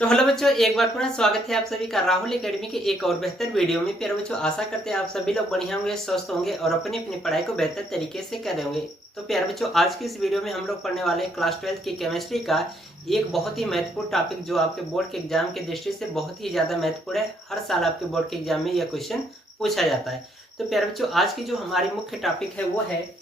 तो हेलो बच्चों, एक बार पुनः स्वागत है आप सभी का राहुल एकेडमी के एक और बेहतर वीडियो में। प्यारे बच्चों, आशा करते हैं आप सभी लोग बढ़िया होंगे, स्वस्थ होंगे और अपनी अपनी पढ़ाई को बेहतर तरीके से कर रहे होंगे। तो प्यारे बच्चों, आज की इस वीडियो में हम लोग पढ़ने वाले हैं क्लास 12 की केमिस्ट्री का एक बहुत ही महत्वपूर्ण टॉपिक, जो आपके बोर्ड के एग्जाम के दृष्टि से बहुत ही ज्यादा महत्वपूर्ण है। हर साल आपके बोर्ड के एग्जाम में यह क्वेश्चन पूछा जाता है। तो प्यारे बच्चों, आज की जो हमारी मुख्य टॉपिक है वो है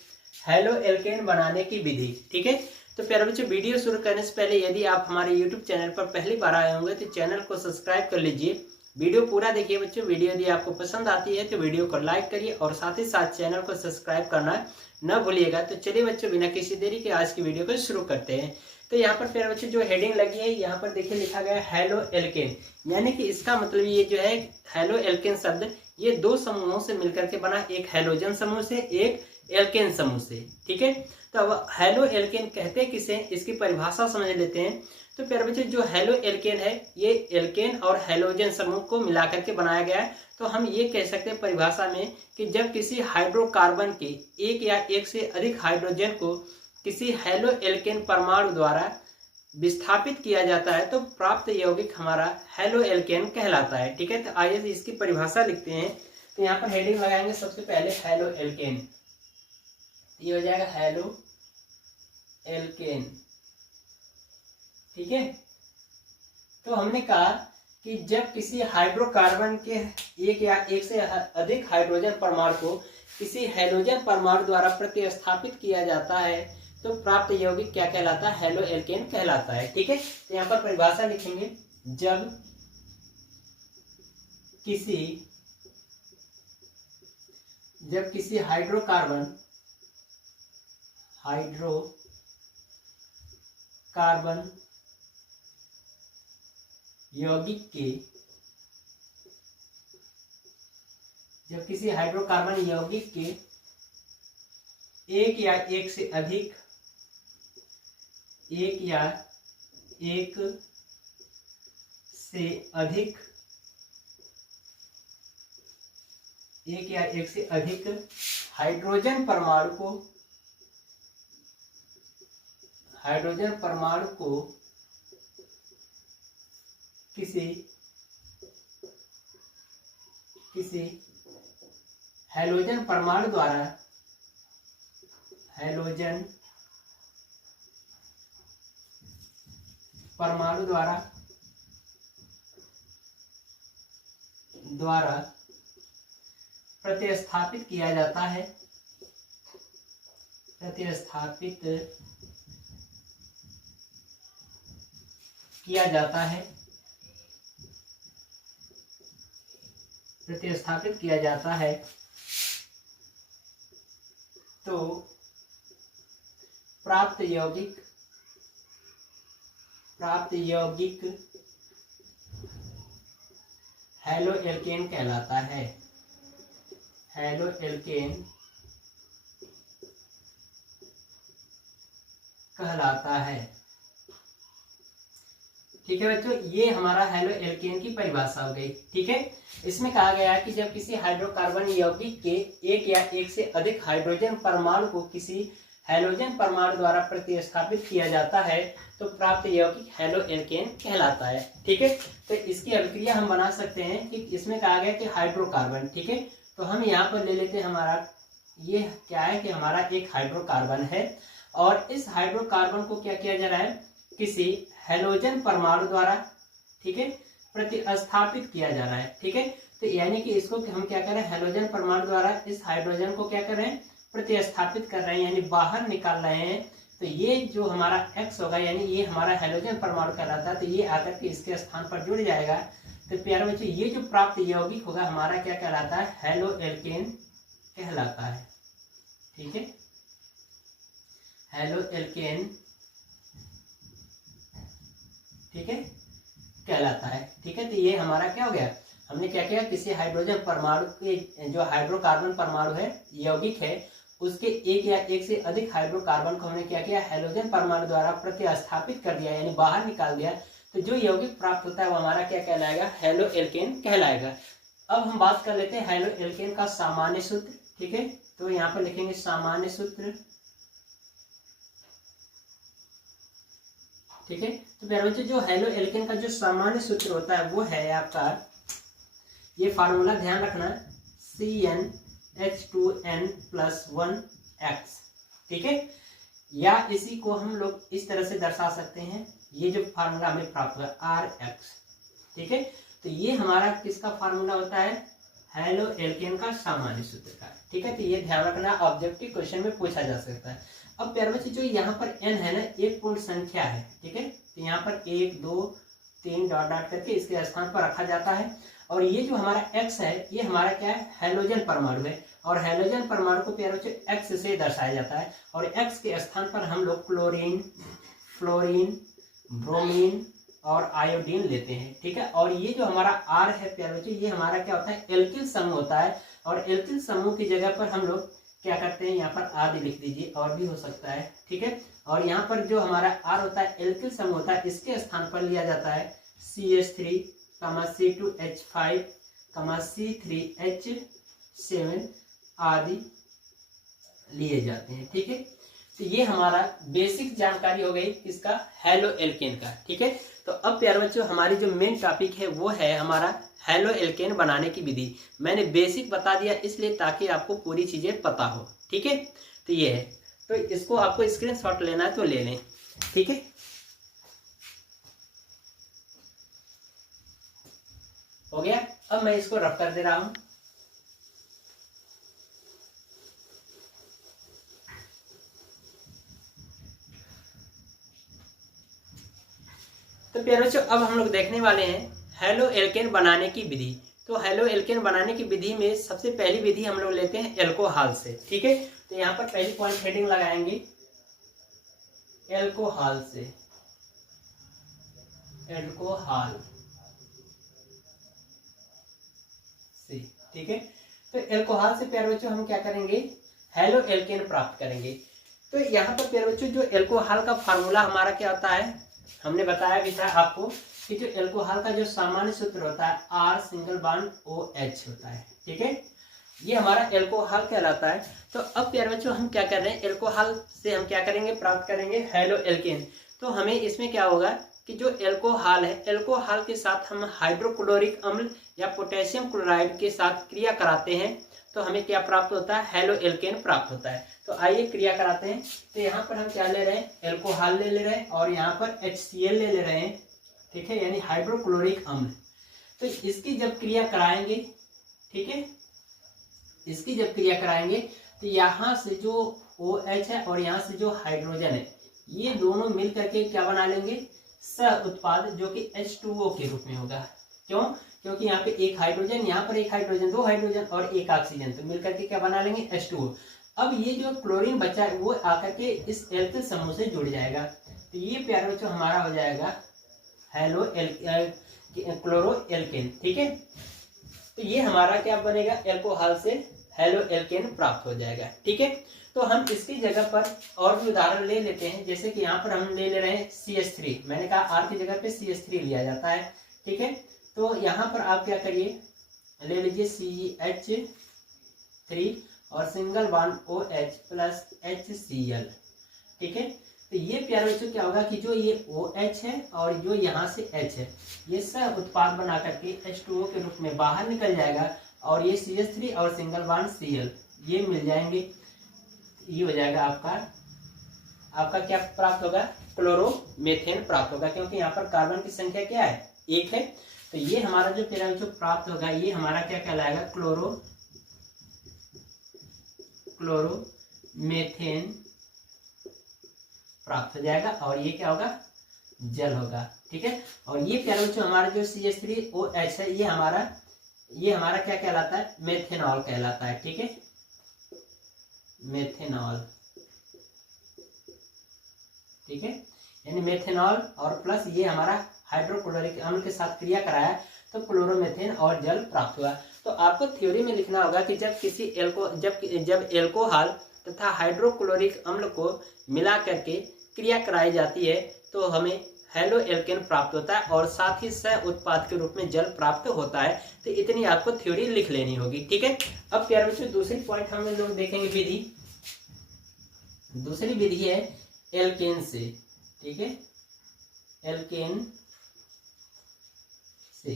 हेलो एल्केन बनाने की विधि। ठीक है, तो प्यारे बच्चों, वीडियो शुरू करने से पहले यदि आप हमारे YouTube चैनल पर पहली बार आए होंगे तो चैनल को सब्सक्राइब कर लीजिए। वीडियो पूरा देखिए बच्चों। वीडियो यदि आपको पसंद आती है तो वीडियो को लाइक करिए और साथ ही साथ चैनल को सब्सक्राइब करना न भूलिएगा। तो चलिए बच्चों, बिना किसी देरी के आज की वीडियो को शुरू करते हैं। तो यहाँ पर प्यारे बच्चों जो हेडिंग लगी है, यहाँ पर देखिए लिखा गया है हेलो एल्केन, यानी कि इसका मतलब ये जो है हेलो एल्केन शब्द ये दो समूहों से मिलकर के बना, एक हेलोजन समूह से, एक एल्केन समूह से। ठीक है, तो अब हेलो एल्केन कहते किसे, इसकी परिभाषा समझ लेते हैं। तो प्यारे बच्चों, जो हेलो एल्केन है ये एल्केन और हेलोजन समूह को मिलाकर के बनाया गया है। तो हम ये कह सकते हैं परिभाषा में कि जब किसी हाइड्रोकार्बन के एक या एक से अधिक हाइड्रोजन को किसी हेलो एल्केन परमाणु द्वारा विस्थापित किया जाता है तो प्राप्त यौगिक हमारा हेलो एल्केन कहलाता है। ठीक है, तो आइए इसकी परिभाषा लिखते हैं। तो यहाँ पर हेडिंग लगाएंगे सबसे पहले हेलो एल्केन। ये हो जाएगा हेलो एल्केन। ठीक है, तो हमने कहा कि जब किसी हाइड्रोकार्बन के एक या एक से अधिक हाइड्रोजन परमाणु को किसी हेलोजन परमाणु द्वारा प्रतिस्थापित किया जाता है तो प्राप्त यौगिक क्या कहलाता है, हेलो एल्केन कहलाता है। ठीक है, तो यहाँ पर परिभाषा लिखेंगे, जब किसी हाइड्रोकार्बन यौगिक के एक या एक से अधिक हाइड्रोजन परमाणु को किसी हेलोजन परमाणु द्वारा प्रतिस्थापित किया जाता है तो प्राप्त यौगिक हेलो एल्केन कहलाता है। ठीक है बच्चों, ये हमारा हेलो एल्केन की परिभाषा हो गई। ठीक है, इसमें कहा गया है कि जब किसी हाइड्रोकार्बन यौगिक के एक या एक से अधिक हाइड्रोजन परमाणु को किसी हेलोजन परमाणु द्वारा प्रतिस्थापित किया जाता है तो प्राप्त यौगिक हेलो एल्केन कहलाता है। ठीक है, तो इसकी अभिक्रिया हम बना सकते हैं कि इसमें कहा गया कि हाइड्रोकार्बन। ठीक है, तो हम यहाँ पर ले लेते हैं, हमारा ये क्या है कि हमारा एक हाइड्रोकार्बन है और इस हाइड्रोकार्बन को क्या किया जा रहा है, किसी हेलोजन परमाणु द्वारा, ठीक है, प्रतिस्थापित किया जा रहा है। ठीक है, तो यानी कि इसको हम क्या कर रहे हैं, हेलोजन परमाणु द्वारा इस हाइड्रोजन को क्या कर रहे हैं, प्रतिस्थापित कर रहे हैं, यानी बाहर निकाल रहे हैं। तो ये जो हमारा X होगा, यानी ये हमारा हेलोजन परमाणु कहलाता है, तो ये आकर के इसके स्थान पर जुड़ जाएगा। तो प्यारे बच्चों, ये जो प्राप्त यौगिक होगा हमारा क्या कहलाता है, हेलो एल्केन कहलाता है। ठीक है, हेलो एल्केन, ठीक है, कहलाता है। ठीक है, तो ये हमारा क्या हो गया, हमने क्या किया, किसी हाइड्रोजन परमाणु के जो हाइड्रोकार्बन परमाणु है, यौगिक है, उसके एक या एक से अधिक हाइड्रोकार्बन को हमने क्या किया, हेलोजन परमाणु द्वारा प्रतिस्थापित कर दिया, यानी बाहर निकाल दिया। तो जो यौगिक प्राप्त होता है वो हमारा क्या कहलाएगा, हेलो एल्केन कहलाएगा। अब हम बात कर लेते हैं हेलो एल्केन का सामान्य सूत्र। ठीक है, तो यहाँ पर लिखेंगे सामान्य सूत्र। ठीक है। तो प्यारे बच्चों जो हेलो एल्केन का जो सामान्य सूत्र होता है वो है आपका, ये फार्मूला ध्यान रखना, CnH2n+1x, ठीक है। या इसी को हम लोग इस तरह से दर्शा सकते हैं, ये जो फार्मूला हमें प्राप्त हुआ Rx, ठीक है। तो ये हमारा किसका फार्मूला होता है, हेलो एल्केन का सामान्य सूत्र का, ठीक है। तो ये ध्यान रखना, ऑब्जेक्टिव क्वेश्चन में पूछा जा सकता है। अब प्यारे बच्चे जो यहाँ पर n है ना, एक पूर्ण संख्या है, ठीक है। तो यहाँ पर 1 2 3 डॉट डॉट करके इसके स्थान पर रखा जाता है। और ये जो हमारा x है, ये हमारा क्या है, हेलोजन परमाणु है। और हेलोजन परमाणु को प्यारे बच्चे x से दर्शाया जाता है। और x के स्थान पर हम लोग क्लोरीन, फ्लोरीन, ब्रोमीन और आयोडीन लेते हैं, ठीक है। और ये जो हमारा R है प्यारे बच्चे, ये हमारा क्या होता है, एल्किल समूह होता है। और एल्किल समूह की जगह पर हम लोग क्या करते हैं, यहाँ पर आदि लिख दीजिए, और भी हो सकता है, ठीक है। और यहाँ पर जो हमारा R होता है, एल्किल समूह होता है, इसके स्थान पर लिया जाता है CH3, C2H5, C3H7 आदि लिए जाते हैं, ठीक है। तो ये हमारा बेसिक जानकारी हो गई किसका, हेलो एल्केन का, ठीक है। तो अब प्यारे बच्चों हमारी जो मेन टॉपिक है वो है हमारा हेलो एल्केन बनाने की विधि। मैंने बेसिक बता दिया इसलिए ताकि आपको पूरी चीजें पता हो, ठीक है। तो ये है, तो इसको आपको स्क्रीनशॉट लेना है तो ले लें, ठीक है। हो गया। अब मैं इसको रफ कर दे रहा हूं। तो प्यारे बच्चों अब हम लोग देखने वाले हैं हेलो एल्केन बनाने की विधि। तो हेलो एल्केन बनाने की विधि में सबसे पहली विधि हम लोग लेते हैं एल्कोहल से, ठीक है। तो यहाँ पर पहली पॉइंट हेडिंग लगाएंगे एल्कोहल से, एल्कोहल से, ठीक है। तो एल्कोहल से प्यारे बच्चों हम क्या करेंगे, हेलो एल्केन प्राप्त करेंगे। तो यहाँ पर प्यारे बच्चों जो एल्कोहल का फार्मूला हमारा क्या होता है, हमने बताया भी था आपको कि जो एल्कोहल का जो सामान्य सूत्र होता है R सिंगल बॉन्ड OH होता है, ठीक है। ये हमारा एल्कोहल कहलाता है। तो अब प्यारे बच्चों हम क्या कर रहे हैं, एल्कोहल से हम क्या करेंगे, प्राप्त करेंगे हेलो एल्केन। तो हमें इसमें क्या होगा कि जो एल्कोहल है, एल्कोहल के साथ हम हाइड्रोक्लोरिक अम्ल या पोटेशियम क्लोराइड के साथ क्रिया कराते हैं, तो हमें क्या प्राप्त होता है, हेलो एल्केन प्राप्त होता है। तो आइए क्रिया कराते हैं। तो यहाँ पर हम क्या ले रहे हैं, एल्कोहल ले रहे हैं, और यहाँ पर HCl ले रहे हैं, ठीक है, यानी हाइड्रोक्लोरिक अम्ल। तो इसकी जब क्रिया कराएंगे, ठीक है, इसकी जब क्रिया कराएंगे तो यहाँ से जो OH है और यहाँ से जो हाइड्रोजन है, ये दोनों मिल करके क्या बना लेंगे, सह उत्पाद, जो कि H2O के रूप में होगा। क्यों, क्योंकि यहाँ पे एक हाइड्रोजन, यहाँ पर एक हाइड्रोजन, दो हाइड्रोजन और एक ऑक्सीजन, तो मिलकर के क्या बना लेंगे, H2O। अब ये जो क्लोरीन बचा है वो आकर के इस एल्किल समूह से जुड़ जाएगा। तो ये प्यारे बच्चों हमारा हो जाएगा हेलो क्लोरो एल्केन, ठीक है। तो ये हमारा क्या बनेगा, एल्कोहल से हेलो एल्केन प्राप्त हो जाएगा, ठीक है। तो हम इसकी जगह पर और भी उदाहरण ले लेते हैं, जैसे कि यहाँ पर हम ले रहे हैं CH3, मैंने कहा R की जगह पे CH3 लिया जाता है, ठीक है। तो यहाँ पर आप क्या करिए, ले लीजिए CH3 और single bond OH plus HCl, ठीक है। तो ये प्यारे बच्चों क्या होगा कि जो ये OH है और जो यहाँ से H है, ये सह उत्पाद बना करके H2O के रूप में बाहर निकल जाएगा, और ये CH3 और सिंगल बॉन्ड Cl ये मिल जाएंगे। ये हो जाएगा आपका क्या प्राप्त होगा, क्लोरोमेथेन प्राप्त होगा, क्योंकि यहाँ पर कार्बन की संख्या क्या है, 1 है। तो ये हमारा जो प्यारे बच्चों प्राप्त होगा, ये हमारा क्या कहलाएगा, क्लोरोमेथेन प्राप्त हो जाएगा, और ये क्या होगा, जल होगा, ठीक है। और ये प्यारे बच्चों हमारा जो CH3OH है, ये हमारा क्या कहलाता है, मेथेनॉल कहलाता है, ठीक है, मेथेनॉल, ठीक है। यानी मेथेनॉल और प्लस ये हमारा हाइड्रोक्लोरिक अम्ल के साथ क्रिया कराया तो क्लोरोमेथेन और जल प्राप्त हुआ। तो आपको थ्योरी में लिखना होगा कि जब एल्कोहल तथा हाइड्रोक्लोरिक अम्ल को मिला करके क्रिया कराई जाती है तो हमें हेलो एल्केन प्राप्त होता है, और साथ ही सह उत्पाद के रूप में जल प्राप्त होता है। तो इतनी आपको थ्योरी लिख लेनी होगी, ठीक है। अब प्यारे बच्चों दूसरी पॉइंट हम लोग देखेंगे विधि। दूसरी विधि है एल्केन से, ठीक है, एल्केन से।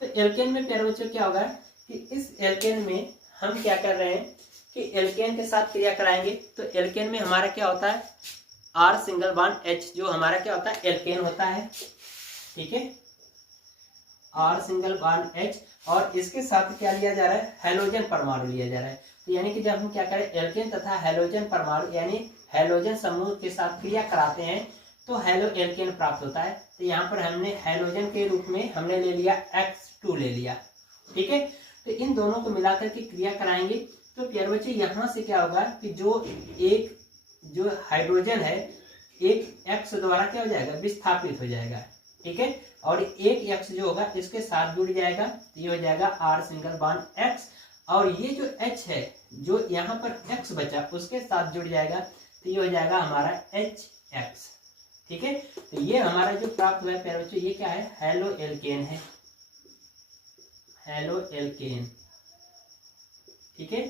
तो एल्केन में प्यारे बच्चों क्या होगा कि इस एल्केन में हम क्या कर रहे हैं कि एल्केन के साथ क्रिया कराएंगे। तो एल्केन में हमारा क्या होता है, R सिंगल बॉन्ड H जो हमारा क्या होता है एल्केन होता है, ठीक है, R सिंगल बॉन्ड H, और इसके साथ क्या लिया जा रहा है, हैलोजन परमाणु लिया जा रहा है। तो यानी कि जब हम क्या करें एल्केन तथा हैलोजन परमाणु यानी हैलोजन समूह के साथ क्रिया कराते हैं तो हेलो एल्केन प्राप्त होता है। तो यहाँ पर हमने हैलोजन के रूप में हमने ले लिया X2 ले लिया, ठीक है। तो इन दोनों को मिलाकर के क्रिया कराएंगे तो प्यारे बच्चे यहाँ से क्या होगा कि जो हाइड्रोजन है एक X द्वारा क्या हो जाएगा, विस्थापित हो जाएगा, ठीक है, और एक X जो होगा इसके साथ जुड़ जाएगा तो ये हो जाएगा R सिंगल बॉन्ड X, और ये जो H है जो यहाँ पर X बचा उसके साथ जुड़ जाएगा तो ये हो जाएगा हमारा HX, ठीक है। तो ये हमारा जो प्राप्त हुआ है प्यारे बच्चों ये क्या है, हेलो एल्केन है, हेलो एल्केन, ठीक है।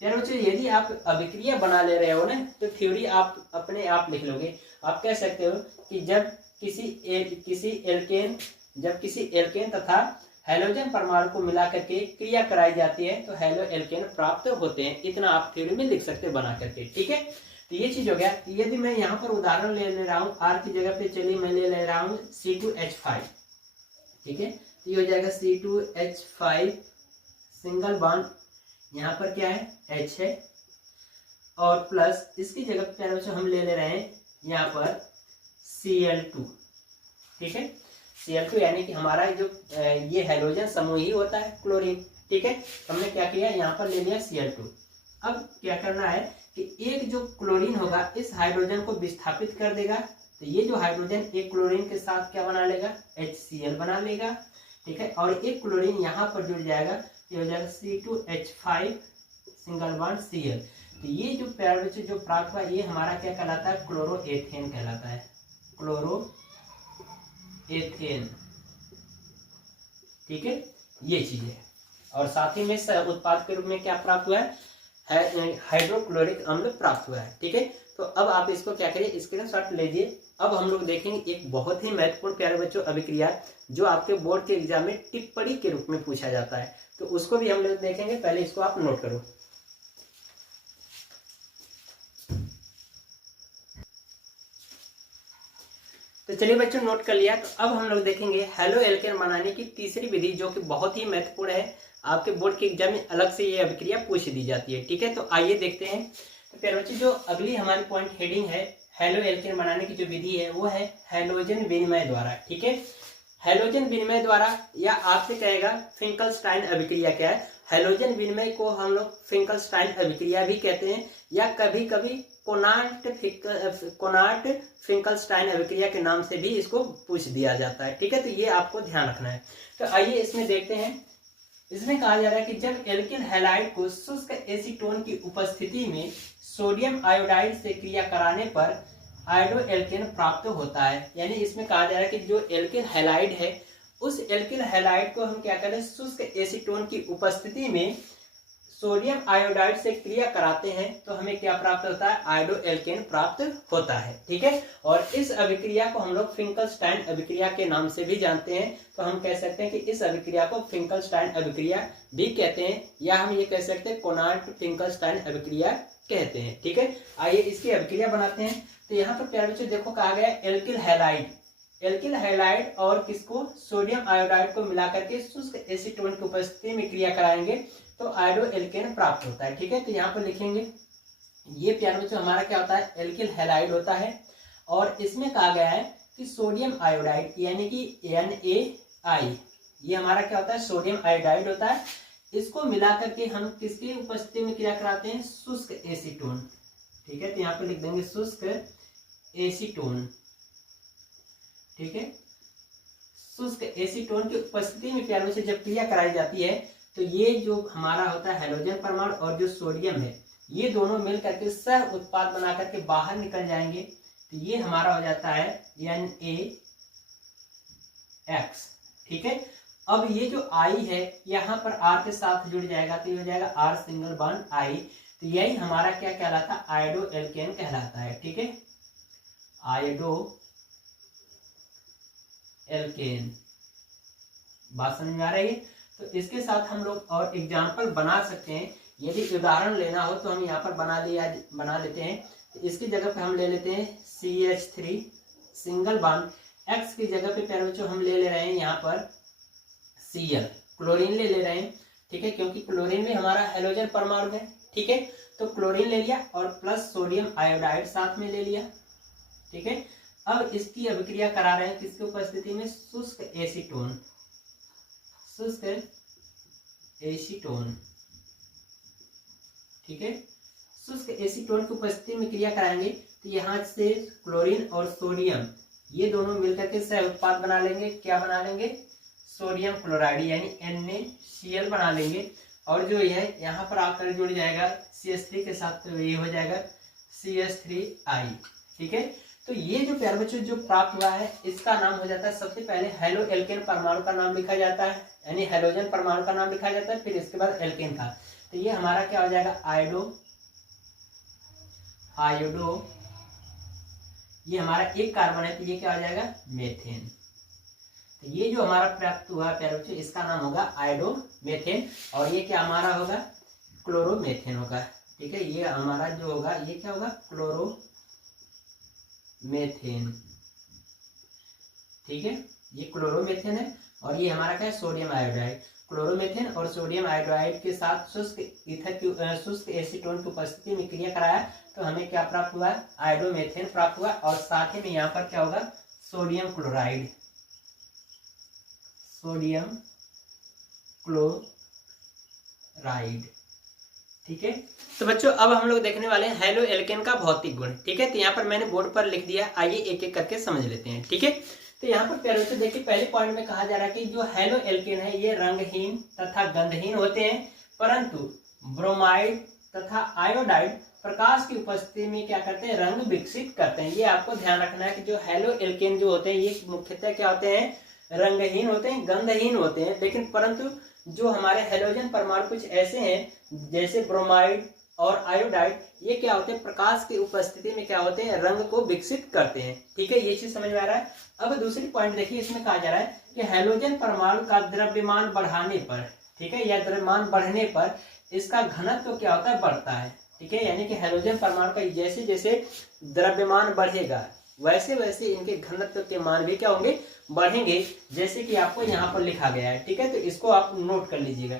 प्यारे बच्चों यदि आप अभिक्रिया बना ले रहे हो ना तो थ्योरी आप अपने आप लिख लोगे। आप कह सकते हो कि जब किसी एल्केन तथा हैलोजन परमाणु को मिला करके क्रिया कराई जाती है तो हेलो एल्केन प्राप्त होते हैं। इतना आप थ्योरी में लिख सकते हैं बना करके, ठीक है। तो ये चीज हो गया। यदि मैं यहाँ पर उदाहरण ले रहा हूँ R की जगह पे, चलिए मैं ले रहा हूँ C2H5, ठीक है। तो ये हो जाएगा C2H5 सिंगल बॉन्ड, यहाँ पर क्या है H है, और प्लस इसकी जगह पे हम ले रहे हैं यहाँ पर Cl2, ठीक है। Cl2 यानी कि हमारा जो ये हैलोजन समूह ही होता है क्लोरीन, ठीक है। हमने क्या किया यहाँ पर ले लिया Cl2। अब क्या करना है कि एक जो क्लोरीन होगा इस हाइड्रोजन को विस्थापित कर देगा, तो ये जो हाइड्रोजन एक क्लोरीन के साथ क्या बना लेगा, HCl बना लेगा, ठीक है, और एक क्लोरीन यहाँ पर जुड़ जाएगा, ये हो जाएगा C2H5 सिंगल बॉन्ड Cl। तो ये जो प्यारे जो प्राप्त हुआ ये हमारा क्या कहलाता है, क्लोरोएथेन कहलाता है, क्लोरोएथेन, ठीक है, ये चीज है। और साथ ही में उत्पाद के रूप में क्या प्राप्त हुआ है, हाइड्रोक्लोरिक अम्ल प्राप्त हुआ है, ठीक है। तो अब आप इसको क्या करिए, स्क्रीनशॉट लीजिए। अब हम लोग देखेंगे एक बहुत ही महत्वपूर्ण प्यारे बच्चों अभिक्रिया जो आपके बोर्ड के एग्जाम में टिप्पणी के रूप में पूछा जाता है, तो उसको भी हम लोग देखेंगे। पहले इसको आप नोट करो। तो चलिए बच्चों नोट कर लिया। तो अब हम लोग देखेंगे हेलो एल्केन बनाने की तीसरी विधि जो कि बहुत ही महत्वपूर्ण है, आपके बोर्ड के एग्जाम में अलग से ये अभिक्रिया पूछ दी जाती है, ठीक है। तो आइए देखते हैं। तो प्यारे बच्चों जो अगली हमारी पॉइंट हेडिंग है हेलो एल्केन बनाने की जो विधि है वो है हैलोजन विनिमय द्वारा, ठीक है। हैलोजन विनिमय द्वारा या आपसे कहेगा फिंकलस्टाइन अभिक्रिया क्या है। हैलोजन विनिमय को हम लोग फिंकलस्टाइन अभिक्रिया भी कहते हैं या कभी कभी कोनाट फिंकलस्टाइन अभिक्रिया के नाम से भी इसको पूछ दिया जाता है, ठीक है। तो ये आपको ध्यान रखना है। तो आइए इसमें देखते हैं। इसमें कहा जा रहा है कि जब एल्किल हैलाइड को शुष्क एसीटोन की उपस्थिति में सोडियम आयोडाइड से क्रिया कराने पर आयोडो एल्केन प्राप्त होता है। यानी इसमें कहा जा रहा है कि जो एल्किल हैलाइड है उस एल्किल हैलाइड को हम क्या करें, शुष्क एसीटोन की उपस्थिति में सोडियम आयोडाइड से क्रिया कराते हैं तो हमें क्या प्राप्त होता है, आयोडो एल्केन प्राप्त होता है, ठीक है। और इस अभिक्रिया को हम लोग फिंकलस्टाइन अभिक्रिया के नाम से भी जानते हैं। तो हम कह सकते हैं कि इस अभिक्रिया को फिंकलस्टाइन अभिक्रिया भी कहते हैं या हम ये कह सकते हैं कोनाट फिंकलस्टाइन अभिक्रिया कहते हैं, ठीक है। आइए इसकी अभिक्रिया बनाते हैं। तो यहाँ पर प्यारे बच्चों देखो कहा गया एल्किल हैलाइड और किसको, सोडियम आयोडाइड को मिला करके शुष्क एसीटोन की उपस्थिति में क्रिया कराएंगे तो आयोडो एल्केन प्राप्त होता है, ठीक है। तो यहाँ पर लिखेंगे ये प्यारे बच्चों हमारा क्या होता है, एल्किल हैलाइड होता है। और इसमें कहा गया है कि सोडियम आयोडाइड यानी कि Na, ये हमारा क्या होता है, सोडियम आयोडाइड होता है। इसको मिला करके हम किसकी उपस्थिति में क्रिया कराते हैं, शुष्क एसीटोन, ठीक है। तो यहाँ पे लिख देंगे शुष्क एसीटोन, ठीक है। शुष्क एसीटोन की उपस्थिति में प्यारे बच्चों जब क्रिया कराई जाती है तो ये जो हमारा होता है हैलोजन परमाणु और जो सोडियम है ये दोनों मिल करके सह उत्पाद बना करके बाहर निकल जाएंगे। तो ये हमारा हो जाता है NaX, ठीक है। अब ये जो I है यहाँ पर R के साथ जुड़ जाएगा तो ये हो जाएगा R सिंगल बॉन्ड I। तो यही हमारा क्या कहलाता है, आयोडो एल्केन कहलाता है, ठीक है, आयोडो एल्केन। बात समझ में आ रही है? तो इसके साथ हम लोग और एग्जाम्पल बना सकते हैं। यदि उदाहरण लेना हो तो हम यहाँ पर बना लेते हैं। तो इसकी जगह पे हम ले लेते हैं CH3 सिंगल बॉन्ड। X की जगह पे प्यारे बच्चों हम ले रहे हैं यहाँ पर Cl, क्लोरीन ले रहे हैं। ठीक है, क्योंकि क्लोरीन भी हमारा हेलोजन परमाणु है। ठीक है, तो क्लोरीन ले लिया और प्लस सोडियम आयोडाइड साथ में ले लिया। ठीक है, अब इसकी अभिक्रिया करा रहे हैं किसकी उपस्थिति में? शुष्क एसीटोन। शुष्क एसीटोन। ठीक है, शुष्क एसीटोन की उपस्थिति में क्रिया कराएंगे तो यहाँ से क्लोरीन और सोडियम ये दोनों मिलकर के सह उत्पाद बना लेंगे। क्या बना लेंगे? सोडियम क्लोराइड यानी NaCl बना लेंगे। और जो है यहाँ पर आकर जुड़ जाएगा CH3 के साथ, तो ये हो जाएगा CH3I। ठीक है, तो ये जो प्यारे बच्चों जो प्राप्त हुआ है इसका नाम हो जाता है, सबसे पहले हेलो एल्केन परमाणु का नाम लिखा जाता है, यानी हेलोजन परमाणु का नाम लिखा जाता है, फिर इसके बाद एल्केन का। तो ये हमारा क्या हो जाएगा? आयोडो। ये हमारा एक कार्बन है तो ये क्या हो जाएगा? मेथेन। तो ये जो हमारा प्राप्त हुआ प्यारे बच्चों इसका नाम होगा आयोडोमेथेन। और ये क्या हमारा होगा? क्लोरोमेथेन होगा। ठीक है, ये हमारा जो होगा ये क्या होगा? क्लोरोमेथेन। ठीक है, ये क्लोरोमेथेन है और ये हमारा क्या है? Sodium iodide. क्लोरोमेथेन और सोडियम आयोडाइड के साथ शुष्क शुष्क एसीटोन की उपस्थिति में क्रिया कराया तो हमें क्या प्राप्त हुआ? आयोडोमेथेन प्राप्त हुआ। और साथ ही में यहाँ पर क्या होगा? Sodium chloride. Sodium chloride. ठीक है, तो बच्चों अब हम लोग देखने वाले हैं हेलो एल्केन का भौतिक गुण। ठीक है, तो यहाँ पर मैंने बोर्ड पर लिख दिया, आइए एक एक करके समझ लेते हैं। ठीक है, तो यहाँ पर प्यारे बच्चों देखिए पहले पॉइंट में कहा जा रहा है कि जो हेलो एल्केन है ये रंगहीन तथा गंधहीन होते हैं, परंतु ब्रोमाइड तथा आयोडाइड प्रकाश की उपस्थिति में क्या करते हैं? रंग विकसित करते हैं। ये आपको ध्यान रखना है कि जो हेलो एल्केन जो होते हैं ये मुख्यतः क्या होते हैं? रंगहीन होते हैं, गंधहीन होते हैं। लेकिन परंतु जो हमारे हेलोजन परमाणु कुछ ऐसे हैं जैसे ब्रोमाइड और आयोडाइड, ये क्या होते हैं? प्रकाश की उपस्थिति में क्या होते हैं? रंग को विकसित करते हैं। ठीक है, ये चीज समझ में आ रहा है। अब दूसरी पॉइंट देखिए, इसमें कहा जा रहा है कि हेलोजन परमाणु का द्रव्यमान बढ़ाने पर, ठीक है, या द्रव्यमान बढ़ने पर इसका घनत्व क्या होता है? बढ़ता है। ठीक है, यानी कि हेलोजन परमाणु का जैसे जैसे द्रव्यमान बढ़ेगा वैसे वैसे इनके घनत्व के मान भी क्या होंगे? बढ़ेंगे, जैसे कि आपको यहाँ पर लिखा गया है। ठीक है, तो इसको आप नोट कर लीजिएगा।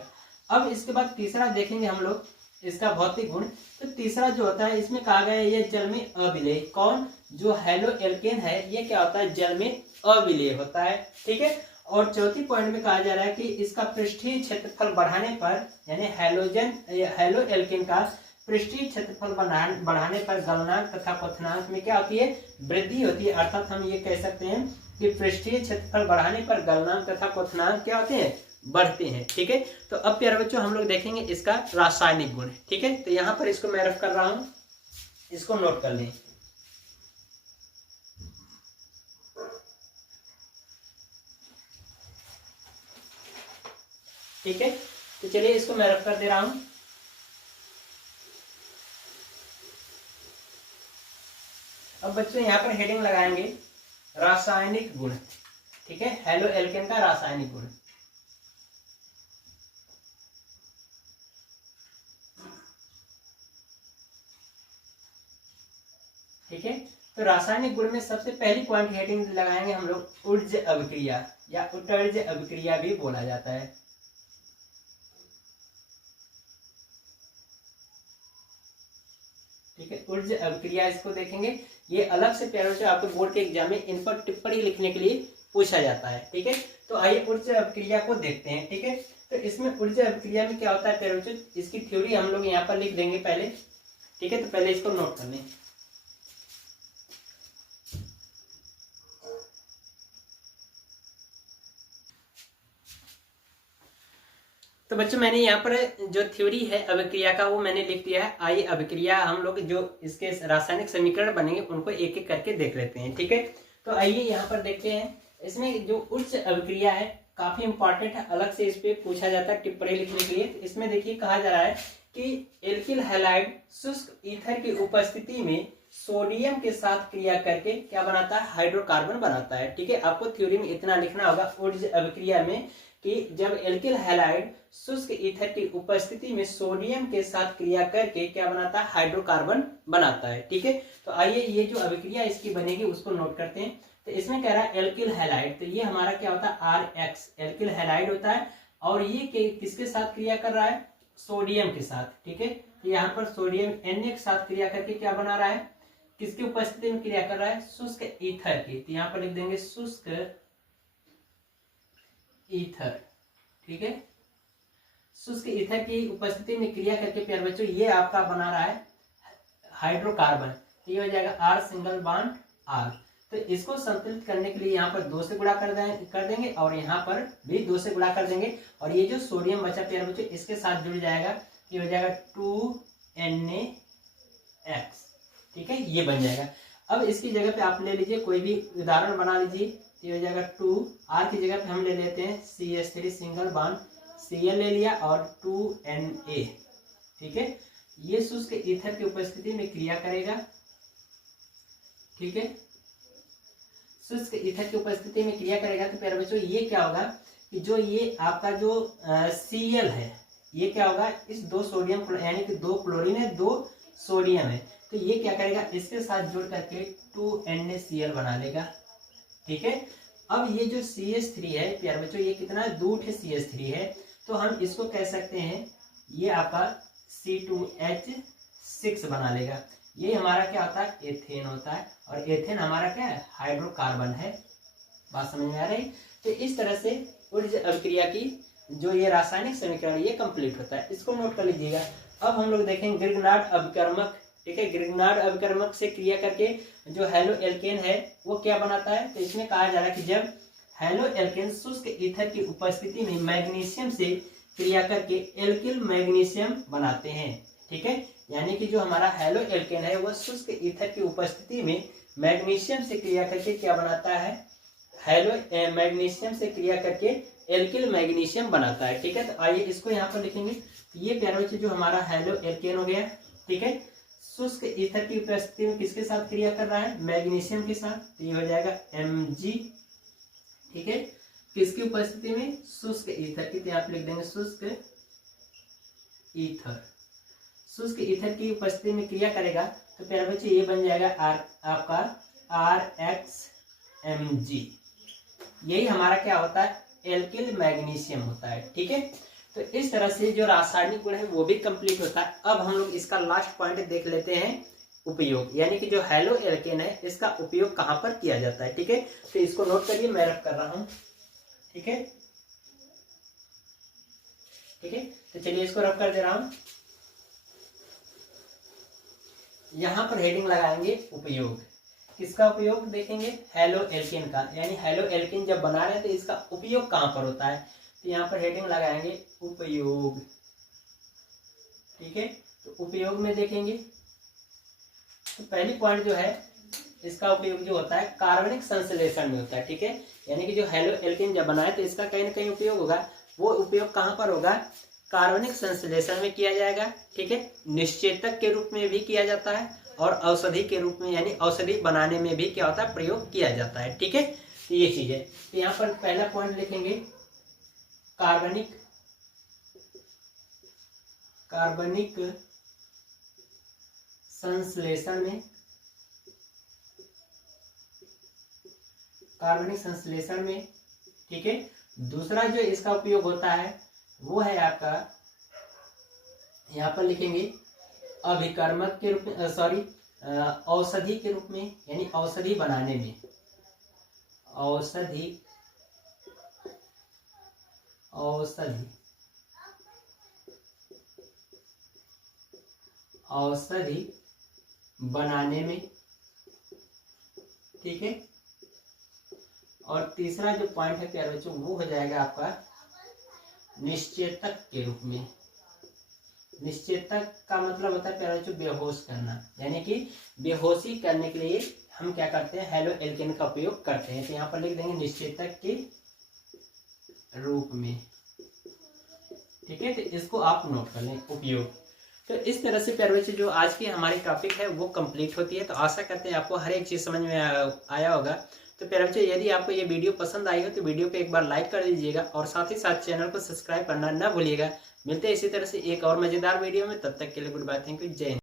अब इसके बाद तीसरा देखेंगे हम लोग इसका भौतिक गुण। तो तीसरा जो होता है इसमें कहा गया है ये जल में अविलेय। कौन? जो हेलो एल्केन है ये क्या होता है? जल में अविलेय होता है। ठीक है, और चौथी पॉइंट में कहा जा रहा है कि इसका पृष्ठीय क्षेत्रफल बढ़ाने पर, यानी हेलो एल्केन का पृष्ठीय क्षेत्रफल बढ़ाने पर गलनांक तथा क्वथनांक में क्या होती है? वृद्धि होती है। अर्थात हम ये कह सकते हैं कि पृष्ठीय क्षेत्रफल बढ़ाने पर गलनांक तथा क्वथनांक क्या होते हैं? बढ़ते हैं। ठीक है, तो अब प्यारे बच्चों हम लोग देखेंगे इसका रासायनिक गुण। ठीक है, तो यहाँ पर इसको मैं रफ कर रहा हूं, इसको नोट कर लें। ठीक है, तो चलिए इसको मैं रफ कर दे रहा हूं। अब बच्चों यहाँ पर हेडिंग लगाएंगे रासायनिक गुण। ठीक है, हेलो एल्केन का रासायनिक गुण। ठीक है, तो रासायनिक गुण में सबसे पहली पॉइंट हेडिंग लगाएंगे हम लोग ऊर्ज अभिक्रिया, या उत्तर्ज अभिक्रिया भी बोला जाता है। ठीक है, ऊर्ज अभिक्रिया इसको देखेंगे। ये अलग से प्यारों से आपको बोर्ड के एग्जाम में इन पर टिप्पणी लिखने के लिए पूछा जाता है। ठीक है, तो आइए ऊर्ज अभिक्रिया को देखते हैं। ठीक है, तो इसमें ऊर्ज अभिक्रिया में क्या होता है प्यारों से, इसकी थ्योरी हम लोग यहाँ पर लिख देंगे पहले। ठीक है, तो पहले इसको नोट कर लें। तो बच्चों मैंने यहाँ पर जो थ्योरी है अभिक्रिया का वो मैंने लिख दिया है। आइए अभिक्रिया हम लोग जो इसके रासायनिक समीकरण बनेंगे उनको एक एक करके देख लेते हैं। ठीक है, तो आइए यहाँ पर देखते हैं। इसमें जो उच्च अभिक्रिया है काफी इंपॉर्टेंट है, अलग से इस पे पूछा जाता है टिप्पणी लिखने के लिए। तो इसमें देखिए कहा जा रहा है कि एल्किल हैलाइड शुष्क ईथर की उपस्थिति में सोडियम के साथ क्रिया करके क्या बनाता है, हाइड्रोकार्बन बनाता है। ठीक है, आपको थ्योरी में इतना लिखना होगा ऊर्ज अभिक्रिया में कि जब एल्किल हैलाइड शुष्क ईथर की उपस्थिति में सोडियम के साथ क्रिया करके क्या बनाता है, हाइड्रोकार्बन बनाता है। ठीक है, तो आइए ये जो अभिक्रिया इसकी बनेगी उसको नोट करते हैं। तो इसमें कह रहा है एल्किल हैलाइड, तो ये हमारा क्या होता है, RX एल्किल हैलाइड होता है। और ये किसके साथ क्रिया कर रहा है, सोडियम के साथ। ठीक है, यहाँ पर सोडियम Na के साथ क्रिया करके क्या बना रहा है, किसकी उपस्थिति में क्रिया कर रहा है, शुष्क ईथर की। तो यहाँ पर लिख देंगे शुष्क ईथर। ठीक है, शुष्क ईथर की उपस्थिति में क्रिया करके प्यारे बच्चों ये आपका बना रहा है हाइड्रोकार्बन। तो ये हो जाएगा R सिंगल बॉन्ड R। तो इसको संतुलित करने के लिए यहाँ पर 2 से गुणा कर देंगे और यहाँ पर भी 2 से गुणा कर देंगे। और ये जो सोडियम बचा प्यारे बच्चों इसके साथ जुड़ जाएगा, ये हो जाएगा 2Na(X). ठीक है, ये बन जाएगा। अब इसकी जगह पे आप ले लीजिए कोई भी उदाहरण बना लीजिए। ये हो जाएगा 2R की जगह पे हम ले लेते हैं CH3 सिंगल बॉन्ड Cl ले लिया और 2Na। ठीक है, ये शुष्क ईथर की उपस्थिति में क्रिया करेगा। ठीक है, शुष्क ईथर की उपस्थिति में क्रिया करेगा। तो प्यारे बच्चों ये क्या होगा कि जो ये आपका जो Cl है ये क्या होगा, इस 2 सोडियम यानी कि 2 क्लोरीन है 2 सोडियम है, तो ये क्या करेगा इसके साथ जुड़ करके 2NaCl बना लेगा। ठीक है, अब ये जो CH3 है प्यारे बच्चों ये कितना 2 CH3 है, तो हम इसको कह सकते हैं ये आपका C2H6 बना लेगा। ये हमारा क्या होता है, एथेन होता है। और एथेन हमारा क्या है, हाइड्रोकार्बन है। बात समझ में आ रही। तो इस तरह से ऊर्ज अभिक्रिया की जो ये रासायनिक समीकरण ये कंप्लीट होता है, इसको नोट कर लीजिएगा। अब हम लोग देखेंगे ग्रिग्नार्ड अभिकर्मक। ठीक है, ग्रिग्नार्ड अभिकर्मक से क्रिया करके जो हेलो एल्केन है वो क्या बनाता है। तो इसमें कहा जा रहा है कि जब हेलो एल्केन शुष्क ईथर की उपस्थिति में मैग्नीशियम से क्रिया करके एल्किल मैग्नीशियम बनाते हैं। ठीक है, यानी कि जो हमारा हेलो एल्केन है वो शुष्क ईथर की उपस्थिति में मैग्नीशियम से क्रिया करके क्या बनाता है, हेलो मैग्नीशियम से क्रिया करके एल्किल मैग्नीशियम बनाता है। ठीक है, तो आइए इसको यहाँ पर लिखेंगे। ये प्यारे बच्चे जो हमारा हेलो एल्केन हो गया। ठीक है, शुष्क ईथर की उपस्थिति में किसके साथ क्रिया कर रहा है, मैग्नीशियम के साथ। तो ये हो जाएगा Mg। ठीक है, किसकी उपस्थिति में, शुष्क ईथर की। तो यहाँ पे लिख देंगे शुष्क ईथर। शुष्क ईथर की उपस्थिति में क्रिया करेगा तो प्यारे बच्चे ये बन जाएगा आपका RXMg। यही हमारा क्या होता है, एल्किल मैग्नीशियम होता है। ठीक है, तो इस तरह से जो रासायनिक गुण है वो भी कंप्लीट होता है। अब हम लोग इसका लास्ट पॉइंट देख लेते हैं, उपयोग, यानी कि जो हेलो एल्केन है इसका उपयोग कहाँ पर किया जाता है। ठीक है, तो इसको नोट करिए, मैं रफ कर रहा हूँ। ठीक है, ठीक है, तो चलिए इसको रफ कर दे रहा हूँ। यहाँ पर हेडिंग लगाएंगे उपयोग। किसका उपयोग देखेंगे, हेलो एल्केन का, यानी हेलो एल्केन जब बना रहे हैं तो इसका उपयोग कहाँ पर होता है। तो यहाँ पर हेडिंग लगाएंगे उपयोग। ठीक है, तो उपयोग में देखेंगे तो पहली पॉइंट जो है इसका उपयोग जो होता है कार्बनिक संश्लेषण में होता है। ठीक है, यानी कि जो हेलो एल्केन जब बनाए तो इसका कहीं ना कहीं उपयोग होगा। वो उपयोग कहाँ पर होगा, कार्बनिक संश्लेषण में किया जाएगा। ठीक है, निश्चेतक के रूप में भी किया जाता है और औषधि के रूप में यानी औषधि बनाने में भी क्या होता है, प्रयोग किया जाता है। ठीक है, तो ये चीज है। तो यहाँ पर पहला पॉइंट लिखेंगे कार्बनिक संश्लेषण में, कार्बनिक संश्लेषण में। ठीक है, दूसरा जो इसका उपयोग होता है वो है आपका, यहाँ पर लिखेंगे अभिकर्मक के रूप में, सॉरी औषधि के रूप में, यानी औषधि बनाने में, औषधि बनाने में। ठीक है, और तीसरा जो पॉइंट है प्यारे बच्चों वो हो जाएगा आपका निश्चेतक के रूप में। निश्चेतक का मतलब होता है प्यारे बच्चों बेहोश करना, यानी कि बेहोशी करने के लिए हम क्या करते हैं, हेलो एल्केन का उपयोग करते हैं। तो यहाँ पर लिख देंगे निश्चेतक के रूप में। ठीक है, तो इसको आप नोट कर लें उपयोग। तो इस तरह से प्यारे बच्चों जो आज की हमारी टॉपिक है वो कंप्लीट होती है। तो आशा करते हैं आपको हर एक चीज़ समझ में आया होगा। तो प्यारे बच्चों यदि आपको ये वीडियो पसंद आई हो तो वीडियो को एक बार लाइक कर दीजिएगा और साथ ही साथ चैनल को सब्सक्राइब करना ना भूलिएगा। मिलते हैं इसी तरह से एक और मज़ेदार वीडियो में, तब तक के लिए गुड बाय, थैंक यू, जय हिंद।